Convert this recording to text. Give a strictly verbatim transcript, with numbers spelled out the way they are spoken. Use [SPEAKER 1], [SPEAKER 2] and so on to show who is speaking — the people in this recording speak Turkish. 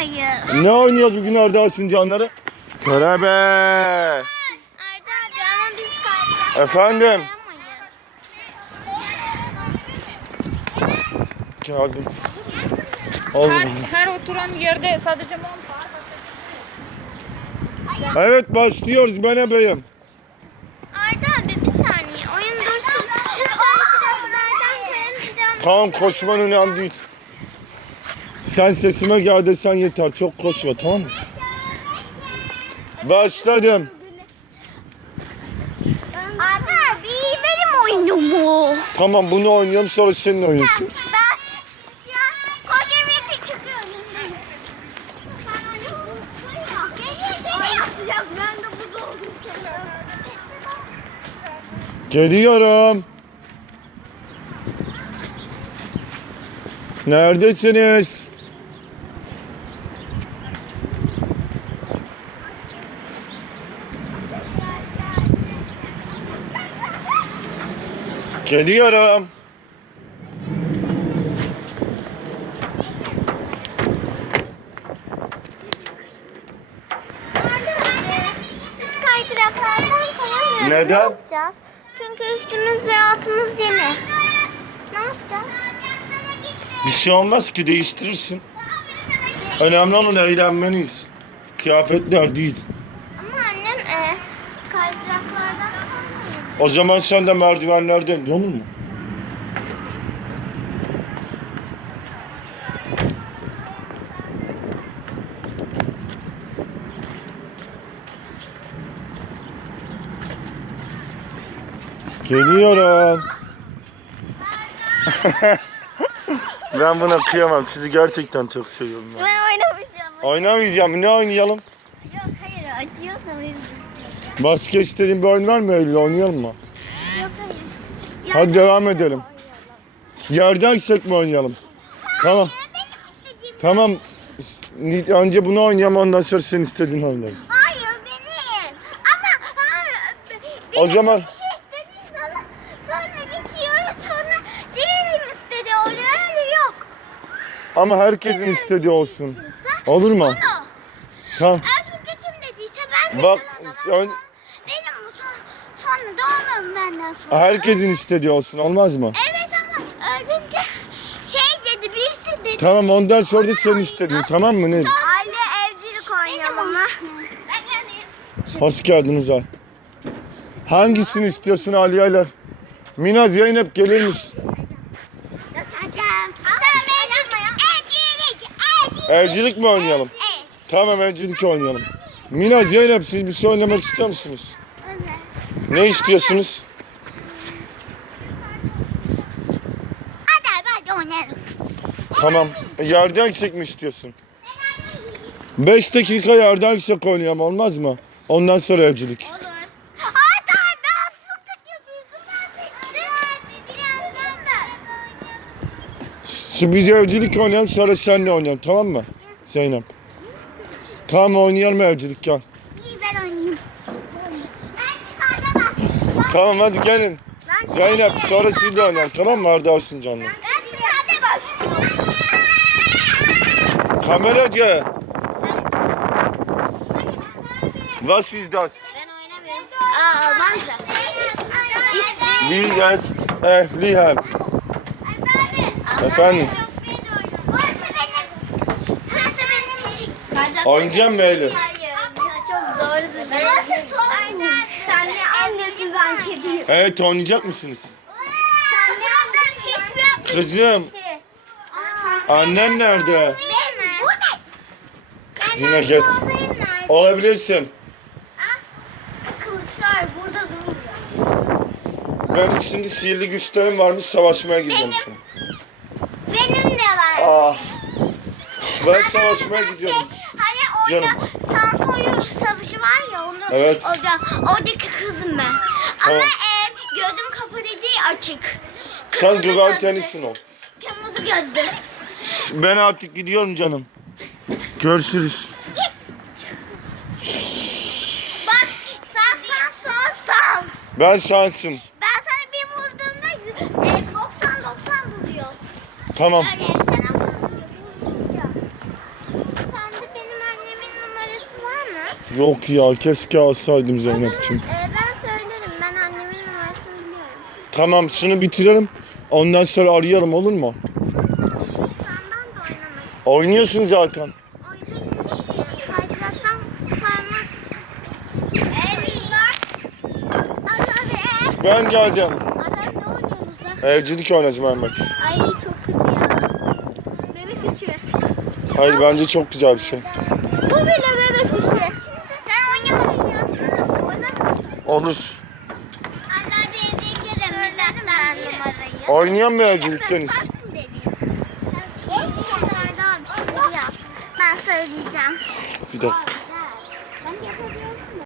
[SPEAKER 1] oynamayız.
[SPEAKER 2] Ne oynuyoruz bugün Arda Sincanları? Körebe.
[SPEAKER 1] Arda abi ama biz kaydırak
[SPEAKER 2] Efendim?
[SPEAKER 1] koyamayız.
[SPEAKER 2] Geldim. Oldu.
[SPEAKER 3] Her, her oturan yerde sadece mont var.
[SPEAKER 2] Evet başlıyoruz ben ebeyim.
[SPEAKER 1] Arda abi bir saniye oyun dursun. Biz kaydıraklardan koyamayacağım.
[SPEAKER 2] Tamam koşman önemli değil. Sen sesime gel desen yeter. Çok koşma tamam mı? Başladım.
[SPEAKER 1] Arda abi benim oyunum bu.
[SPEAKER 2] Tamam bunu oynayalım sonra senin oynuyorsun.
[SPEAKER 1] Ben ya koşamayacak çıkıyorum. Ay sıcak ben de buz oldum.
[SPEAKER 2] Geliyorum. Neredesiniz? Geliyorum.
[SPEAKER 1] Biz kaydıraklardan koyamıyoruz.
[SPEAKER 2] Neden?
[SPEAKER 1] Ne yapacağız? Çünkü üstümüz ve altımız yeni. Ne yapacağız?
[SPEAKER 2] Bir şey olmaz ki değiştirirsin. Önemli olan eğlenmeniz. Kıyafetler değil.
[SPEAKER 1] Ama annem e, kaydıraklardan koymuyor.
[SPEAKER 2] O zaman sen de merdivenlerden olur mu? Geliyorum. Ben buna kıyamam. Sizi gerçekten çok seviyorum.
[SPEAKER 1] Ben
[SPEAKER 2] Ben.
[SPEAKER 1] oynamayacağım.
[SPEAKER 2] Oynamayacağım. Ne oynayalım?
[SPEAKER 1] Yok hayır acıyor da biz.
[SPEAKER 2] Başka istediğin bir oyun var mı Eylül? Oynayalım mı?
[SPEAKER 1] Yok hayır.
[SPEAKER 2] Hadi devam edelim. Yerden yüksek mi oynayalım? Tamam.
[SPEAKER 1] Benim istediğim.
[SPEAKER 2] Tamam. Önce bunu oynayalım ondan sonra senin istediğin oynarız.
[SPEAKER 1] Hayır benim. Ama hayır. Benim
[SPEAKER 2] O zaman-
[SPEAKER 1] bir şey istediğim zaman sonra bitiyor sonra diğerim istediği oluyor öyle yok.
[SPEAKER 2] Ama herkesin istediği olsun. Olur mu?
[SPEAKER 1] Onu.
[SPEAKER 2] Tamam.
[SPEAKER 1] Önce kim dediyse ben de
[SPEAKER 2] Bak,
[SPEAKER 1] sana zaman.
[SPEAKER 2] ön-
[SPEAKER 1] Benim bu son, sonra da onun benden sonra.
[SPEAKER 2] herkesin istediği olsun. Olmaz mı?
[SPEAKER 1] Evet ama önce şey dedi birisi dedi.
[SPEAKER 2] Tamam ondan sonra da senin istediğin. Tamam mı? Ne?
[SPEAKER 1] Aile evcilik oynayalım ama.
[SPEAKER 2] Hoş geldin Uzay. Hangisini istiyorsun Aliye'ler? Mina Zeynep gelirmiş.
[SPEAKER 1] Evcilik.
[SPEAKER 2] Evcilik mi oynayalım?
[SPEAKER 1] Evet.
[SPEAKER 2] Tamam evcilik oynayalım. Mina Zeynep siz bir şey oynamak istiyor musunuz?
[SPEAKER 1] Evet.
[SPEAKER 2] Ne istiyorsunuz?
[SPEAKER 1] Hadi abi hadi oynayalım.
[SPEAKER 2] Tamam. Yerden yüksek mi istiyorsun? Beş dakika yerden yüksek oynayalım olmaz mı? Ondan sonra evcilik.
[SPEAKER 1] Olur. Hadi abi haksızlık yapıyorsun. Ben birazdan ben.
[SPEAKER 2] Şimdi biz evcilik oynayalım sonra seninle oynayalım tamam mı? Zeynep. Tamam oynayalım evcilik gel.
[SPEAKER 1] İyi ben oynayayım. Ben yukarıda bak.
[SPEAKER 2] Tamam hadi gelin.
[SPEAKER 1] Ben
[SPEAKER 2] Zeynep sonra sizinle oynayalım tamam mı Arda olsun canlı.
[SPEAKER 1] Ben yukarıda bak.
[SPEAKER 2] Kameracı. Was ist das?
[SPEAKER 1] Ben oynamıyorum. Aa Almanca.
[SPEAKER 2] Wie es eh, lihem. Efendim?
[SPEAKER 1] Burası benim. Burası benim için.
[SPEAKER 2] Oynayacağım mı öyle?
[SPEAKER 1] Hayır. Çok zor. Burası son. Sen ne annesin ben kediyim.
[SPEAKER 2] Evet oynayacak mısınız?
[SPEAKER 1] Sen ne annesin şiş mi yapmışsın?
[SPEAKER 2] Kızım. Annen nerede?
[SPEAKER 1] Benim. Bu ne? Ben
[SPEAKER 2] Yine
[SPEAKER 1] nerede
[SPEAKER 2] geç.
[SPEAKER 1] olayım nerede?
[SPEAKER 2] Olabilirsin.
[SPEAKER 1] Kılıçlar burada durmuyor.
[SPEAKER 2] Ben şimdi sihirli güçlerim varmış savaşmaya gideceğim
[SPEAKER 1] Benim.
[SPEAKER 2] şimdi.
[SPEAKER 1] Benim de var.
[SPEAKER 2] Ah. Ben savaşmaya gidiyorum.
[SPEAKER 1] Hani
[SPEAKER 2] Canım.
[SPEAKER 1] orada Sansoyu savaşı var ya onu
[SPEAKER 2] Evet.
[SPEAKER 1] orada, oradaki kızım ben.
[SPEAKER 2] Tamam.
[SPEAKER 1] Ama e, gözüm kapalı değil açık.
[SPEAKER 2] Sen
[SPEAKER 1] Kırmızı
[SPEAKER 2] güven
[SPEAKER 1] gözlü.
[SPEAKER 2] tenisin ol.
[SPEAKER 1] Kırmızı gözlü.
[SPEAKER 2] Ben artık gidiyorum canım. Görüşürüz.
[SPEAKER 1] Bak sen sen sen sen.
[SPEAKER 2] Ben şansım.
[SPEAKER 1] Ben sana bir vurduğumda e, doksan doksan vuruyor.
[SPEAKER 2] Tamam.
[SPEAKER 1] Öyle sen ama vurunca. Sen de
[SPEAKER 2] Yok ya, keşke alsaydım Zeynep'ciğim.
[SPEAKER 1] Ee, ben söylerim. Ben annemin numarasını biliyorum.
[SPEAKER 2] Tamam, şunu bitirelim. Ondan sonra arayalım, olur mu?
[SPEAKER 1] Lütfen ben de oynamak istiyorum.
[SPEAKER 2] Oynuyorsun zaten.
[SPEAKER 1] Oynamayacağım. Kaydıraktan parmak. Evet. Abi.
[SPEAKER 2] Ben geldim.
[SPEAKER 1] Adam ne oynuyorsunuz lan?
[SPEAKER 2] Evcilik oynayacağım Mehmet.
[SPEAKER 1] Ay çok kötü ya. Bebek üşüyor.
[SPEAKER 2] Hayır, bence çok güzel bir şey.
[SPEAKER 1] Bu bile bebek üşüyor. Sen oynamadın ya.
[SPEAKER 2] Olur.
[SPEAKER 1] Anne bir hediye girerim. Ben numarayı.
[SPEAKER 2] Oynayan mı evcilik Deniz?
[SPEAKER 1] Ben söyleyeceğim.
[SPEAKER 2] Bir dakika.